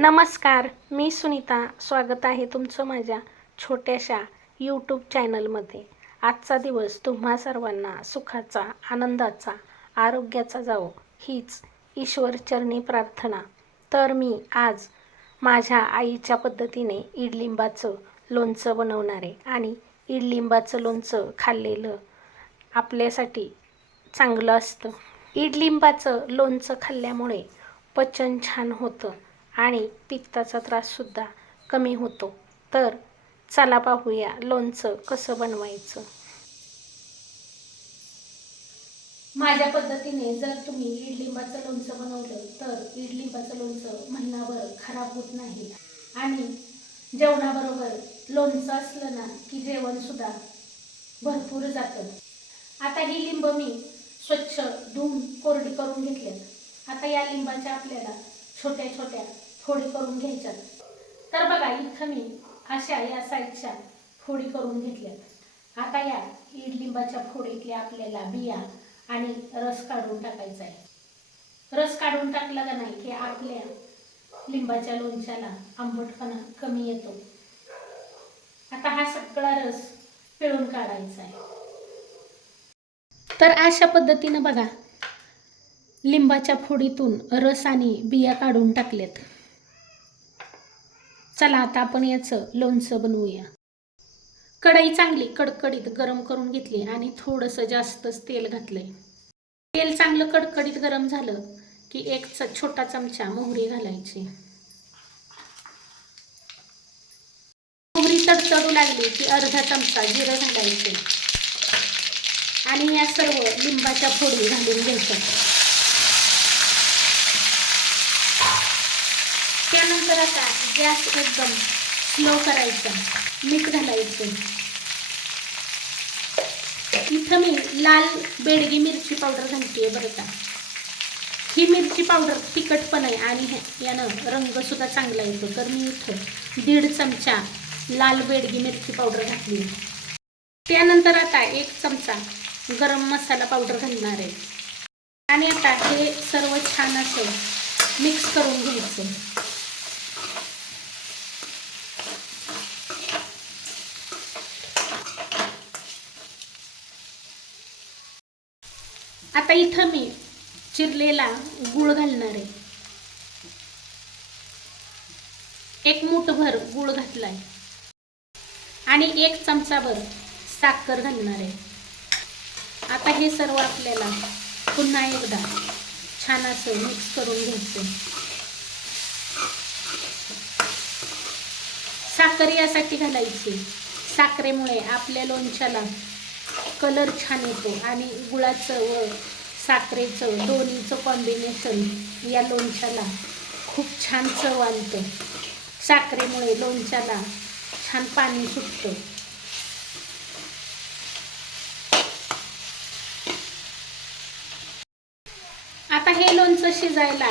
नमस्कार, मी सुनीता. स्वागत आहे तुमचं माझ्या छोट्याशा यूट्यूब चॅनलमध्ये. आजचा दिवस तुम्हा सर्वांना सुखाचा, आनंदाचा, आरोग्याचा जावो हीच ईश्वरचरणी प्रार्थना. तर मी आज माझ्या आईच्या पद्धतीने ईडलिंबाचं लोणचं बनवणार आहे आणि ईडलिंबाचं लोणचं खाल्लेलं आपल्यासाठी चांगलं असतं. ईडलिंबाचं लोणचं खाल्ल्यामुळे पचन छान होतं आणि पित्ताचा त्राससुद्धा कमी होतो. तर चला पाहूया लोणचं कसं बनवायचं. माझ्या पद्धतीने जर तुम्ही ईडलिंबाचं लोणचं बनवलं तर ईडलिंबाचं लोणचं महिनाभर खराब होत नाही आणि जेवणाबरोबर लोणचं असलं ना की जेवणसुद्धा भरपूर जातं. आता ही लिंब मी स्वच्छ धुवून कोरडी करून घेतल्यात. आता या लिंबाच्या आपल्याला छोट्या छोट्या फोडी करून घ्यायच्यात. तर बघा इथं मी अशा या साईजच्या फोडी करून घेतल्यात. आता या ईडलिंबाच्या फोडीतल्या आपल्याला बिया आणि रस काढून टाकायचा आहे. रस काढून टाकला का नाही की आपल्या लिंबाच्या लोणच्याला आंबटपणा कमी येतो. आता हा सगळा रस पिळून काढायचा आहे. तर अशा पद्धतीनं बघा लिंबाच्या फोडीतून रस आणि बिया काढून टाकल्यात. चला आता आपण याचं लोणचं बनवूया. कढई चांगली कडकडीत गरम करून घेतली आणि थोडंसं जास्तच तेल घातलंय. तेल चांगलं कडकडीत गरम झालं की एक छोटा चमचा मोहरी घालायची. मोहरी तडतडू लागली की अर्धा चमचा जिरं घालायचे आणि या सर्व लिंबाच्या फोडी घालून घ्यायच्या. त्यानंतर आता गॅस एकदम स्लो करायचा. मीठ घालायचं. इथं मी लाल बेडगी मिरची पावडर घालते बरं का. ही मिरची पावडर तिखट पण आहे आणि यानं रंग सुद्धा चांगला येतो. तर मी इथं 1.5 चमचा लाल बेडगी मिरची पावडर घातली. त्यानंतर आता 1 चमचा गरम मसाला पावडर घालणार आहे आणि आता हे सर्व छान असं मिक्स करून घ्यायचं. आता इथं मी चिरलेला गूळ घालणार आहे. 1 मूठभर गूळ घातलाय आणि 1 चमचाभर साखर घालणार आहे. आता हे सर्व आपल्याला पुन्हा एकदा छान असं मिक्स करून घ्यायचं. साखर यासाठी घालायची, साखरेमुळे आपल्या लोणच्याला कलर छान येतो आणि गुळाचं व साखरेचं दोन्हीचं कॉम्बिनेशन या लोणच्याला खूप छान चव आणतं. साखरेमुळे लोणच्याला छान पाणी सुटतं. आता हे लोणचं शिजायला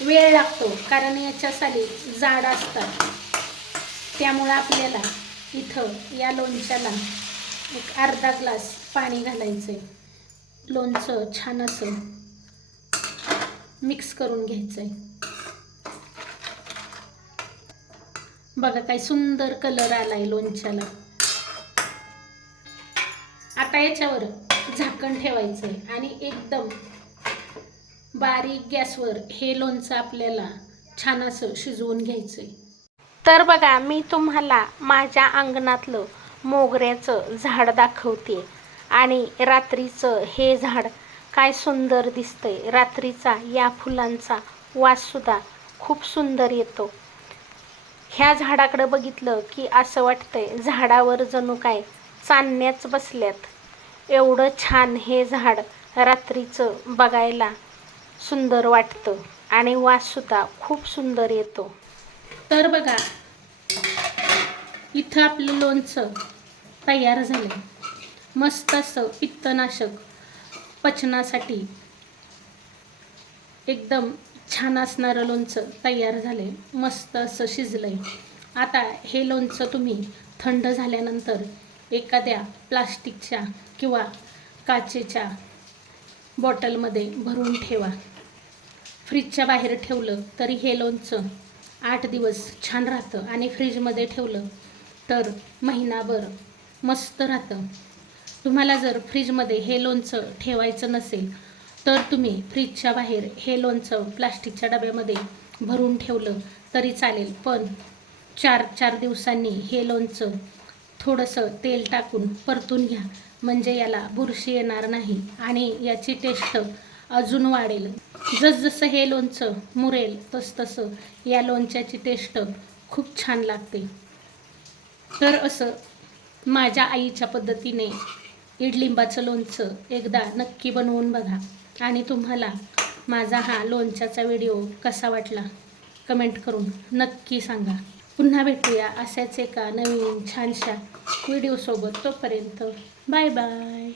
वेळ लागतो कारण याच्या साली जाड असतात. त्यामुळे आपल्याला इथं या लोणच्याला एक अर्धा ग्लास पाणी घालायचं आहे. लोणचं छान असं मिक्स करून घ्यायचं आहे. बघा काय सुंदर कलर आलाय लोणच्याला. आता याच्यावर झाकण ठेवायचं आहे आणि एकदम बारीक गॅसवर हे लोणचं आपल्याला छान असं शिजवून घ्यायचं आहे. तर बघा मी तुम्हाला माझ्या अंगणातलं मोगऱ्याचं झाड दाखवते आणि रात्रीचं हे झाड काय सुंदर दिसतंय. रात्रीचा या फुलांचा वाससुद्धा खूप सुंदर येतो. ह्या झाडाकडे बघितलं की असं वाटतंय झाडावर जणू काय चांदण्याच बसल्यात. एवढं छान हे झाड रात्रीचं बघायला सुंदर वाटतं आणि वाससुद्धा खूप सुंदर येतो. तर बघा इथं आपलं लोणचं तयार झालं. मस्त असं पित्तनाशक पचनासाठी एकदम छान असणारं लोणचं तयार झालंय. मस्त असं शिजलंय. आता हे लोणचं तुम्ही थंड झाल्यानंतर एखाद्या प्लास्टिकच्या किंवा काचेच्या बॉटलमध्ये भरून ठेवा. फ्रीजच्या बाहेर ठेवलं तरी हे लोणचं 8 दिवस छान राहतं आणि फ्रीजमध्ये ठेवलं तर महिनाभर मस्त राहतं. तुम्हाला जर फ्रीजमध्ये हे लोणचं ठेवायचं नसेल तर तुम्ही फ्रीजच्या बाहेर हे लोणचं प्लास्टिकच्या डब्यामध्ये भरून ठेवलं तरी चालेल, पण 4 दिवसांनी हे लोणचं थोडंसं तेल टाकून परतून घ्या, म्हणजे याला बुरशी येणार नाही आणि याची टेस्ट अजून वाढेल. जसजसं हे लोणचं मुरेल तसतसं या लोणच्याची टेस्ट खूप छान लागते. तर असं माझ्या आईच्या पद्धतीने इडलिंबाचं लोणचं एकदा नक्की बनवून बघा आणि तुम्हाला माझा हा लोणच्याचा व्हिडिओ कसा वाटला कमेंट करून नक्की सांगा. पुन्हा भेटूया अशाच एका नवीन छानशा व्हिडिओसोबत. तोपर्यंत बाय बाय.